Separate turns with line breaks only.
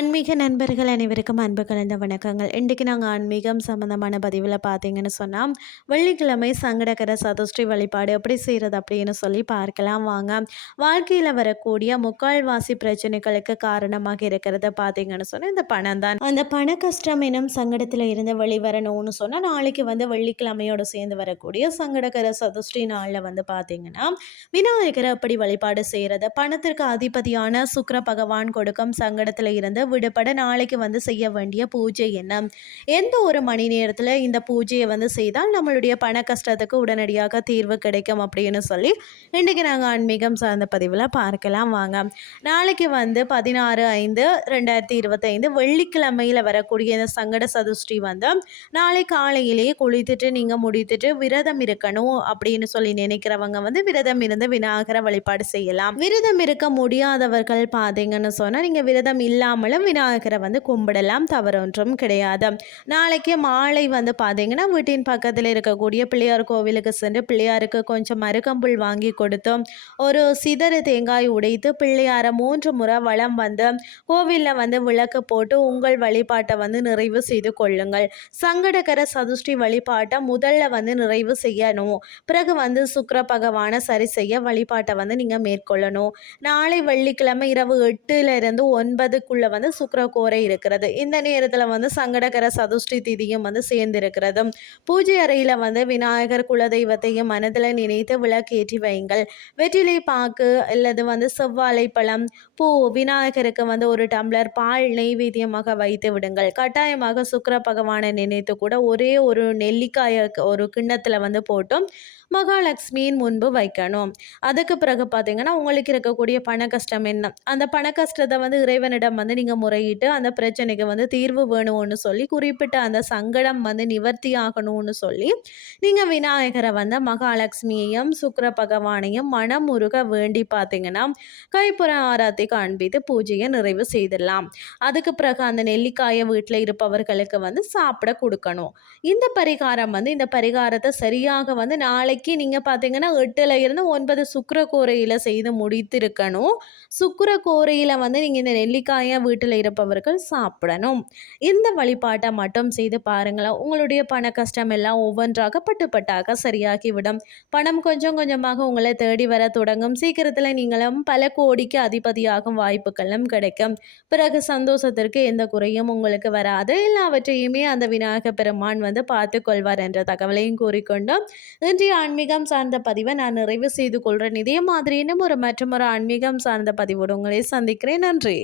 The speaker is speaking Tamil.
ஆன்மீக நண்பர்கள் அனைவருக்கும் அன்பு கலந்த வணக்கங்கள். இன்றைக்கு நாங்கள் ஆன்மீகம் சம்மந்தமான பதிவில் பார்த்தீங்கன்னு சொன்னால் வெள்ளிக்கிழமை சங்கடகர சதுஷ்டி வழிபாடு எப்படி செய்கிறது அப்படின்னு சொல்லி பார்க்கலாம் வாங்க. வாழ்க்கையில் வரக்கூடிய முக்கால்வாசி பிரச்சனைகளுக்கு காரணமாக இருக்கிறத பார்த்தீங்கன்னு சொன்னால் இந்த பணம் தான். அந்த பண கஷ்டம் எனும் சங்கடத்தில் இருந்து வெளிவரணும்னு சொன்னால் நாளைக்கு வந்து வெள்ளிக்கிழமையோடு சேர்ந்து வரக்கூடிய சங்கடகர சதுஷ்டி நாளில் வந்து பார்த்தீங்கன்னா விநாயகரை அப்படி வழிபாடு செய்கிறது பணத்திற்கு அதிபதியான சுக்கர பகவான் கொடுக்கும் சங்கடத்தில் இருந்து விடுபட நாளைக்கு வந்து செய்ய வேண்டிய பூஜை என்ன? எந்த ஒரு மணி நேரத்தில் இந்த பூஜையை வந்து செய்தால் நம்மளுடைய பண கஷ்டத்துக்கு உடனடியாக தீர்வு கிடைக்கும் அப்படின்னு சொல்லி இன்றைக்கி நாங்கள் ஆன்மீகம் சார்ந்த பதிவில் பார்க்கலாம். வாங்க. நாளைக்கு வந்து பதினாறு ஐந்து ரெண்டாயிரத்தி இருபத்தைந்து வெள்ளிக்கிழமையில் வரக்கூடிய இந்த சங்கட சதுஷ்டி வந்து நாளை காலையிலேயே குளித்துட்டு நீங்கள் முடித்துட்டு விரதம் இருக்கணும் அப்படின்னு சொல்லி நினைக்கிறவங்க வந்து விரதம் இருந்து விநாயகரை வழிபாடு செய்யலாம். விரதம் இருக்க முடியாதவர்கள் பார்த்தீங்கன்னு சொன்னால் நீங்கள் விரதம் இல்லாமல் நம்மளும் விநாயகரை வந்து கும்பிடலாம். தவறொன்றும் கிடையாது. நாளைக்கு மாலை வந்து பார்த்தீங்கன்னா வீட்டின் பக்கத்தில் இருக்கக்கூடிய பிள்ளையார் கோவிலுக்கு சென்று பிள்ளையாருக்கு கொஞ்சம் மருகம்புல் வாங்கி கொடுத்தோம் ஒரு சிதறு தேங்காய் உடைத்து பிள்ளையாரை மூன்று முறை வளம் வந்து கோவிலில் வந்து விளக்கு போட்டு உங்கள் வழிபாட்டை வந்து நிறைவு செய்து கொள்ளுங்கள். சங்கடகர சதுஷ்டி வழிபாட்டை முதல்ல வந்து நிறைவு செய்யணும். பிறகு வந்து சுக்கர பகவானை சரி செய்ய வழிபாட்டை வந்து நீங்கள் மேற்கொள்ளணும். நாளை வெள்ளிக்கிழமை இரவு எட்டுலேருந்து ஒன்பதுக்குள்ளே வந்து வந்து சுக்கரகோரை இருக்கிறது. இந்த நேரத்தில் வந்து சங்கடகர சதுஷ்டி திதியும் வந்து சேர்ந்திருக்கிறது. பூஜை அறையில் வந்து விநாயகர் குலதெய்வத்தையும் மனதில் நினைத்து விளக்கேற்றி வைங்கள் வெற்றிலை பாக்கு அல்லது வந்து செவ்வாழை பழம் பூ விநாயகருக்கு வந்து ஒரு டம்ளர் பால் நெய்வேத்தியமாக வைத்து விடுங்கள். கட்டாயமாக சுக்கர பகவானை நினைத்து கூட ஒரே ஒரு நெல்லிக்காயை ஒரு கிண்ணத்தில் வந்து போட்டும் மகாலட்சுமியின் முன்பு வைக்கணும். அதுக்கு பிறகு பார்த்தீங்கன்னா உங்களுக்கு இருக்கக்கூடிய பண கஷ்டம் என்ன? அந்த பண கஷ்டத்தை வந்து இறைவனிடம் வந்து நீங்கள் முறையிட்டு அந்த பிரச்சனைக்கு வந்து தீர்வு வேணும்னு சொல்லி குறிப்பிட்ட அந்த சங்கடம் வந்து நிவர்த்தி ஆகணும்னு சொல்லி நீங்கள் விநாயகரை வந்து மகாலட்சுமியையும் சுக்கர பகவானையும் மனமுருக வேண்டி பார்த்தீங்கன்னா கைப்புற ஆராத்தி காண்பித்து பூஜையை நிறைவு செய்திடலாம். அதுக்கு பிறகு அந்த நெல்லிக்காயை வீட்டில் இருப்பவர்களுக்கு வந்து சாப்பிட கொடுக்கணும். இந்த பரிகாரம் வந்து இந்த பரிகாரத்தை சரியாக வந்து நாளைக்கு நாளைக்கு நீங்கள் பார்த்தீங்கன்னா எட்டில் இருந்து ஒன்பது சுக்கர கோரையில் செய்து முடித்திருக்கணும். சுக்கர கோரையில் வந்து நீங்கள் இந்த நெல்லிக்காயை வீட்டில் வீட்டில் இருப்பவர்கள் சாப்பிடணும். இந்த வழிபாட்டை மட்டும் செய்து பாருங்களேன். உங்களுடைய பண கஷ்டம் எல்லாம் ஒவ்வொன்றாக பட்டுப்பட்டாக சரியாகிவிடும். பணம் கொஞ்சம் கொஞ்சமாக உங்களை தேடி வர தொடங்கும். சீக்கிரத்தில் நீங்களும் பல கோடிக்கு அதிபதியாகும் வாய்ப்புகளும் கிடைக்கும். பிறகு சந்தோஷத்திற்கு எந்த குறையும் உங்களுக்கு வராது. எல்லாவற்றையுமே அந்த விநாயக பெருமான் வந்து பார்த்து கொள்வார் என்ற தகவலையும் கூறிக்கொண்டும். இன்றைய ஆன்மீகம் சார்ந்த பதிவை நான் நிறைவு செய்து கொள்கிறேன் இதே மாதிரி இன்னும் ஒரு மற்றும் ஒரு ஆன்மீகம் சார்ந்த பதிவோடு உங்களை சந்திக்கிறேன். நன்றி.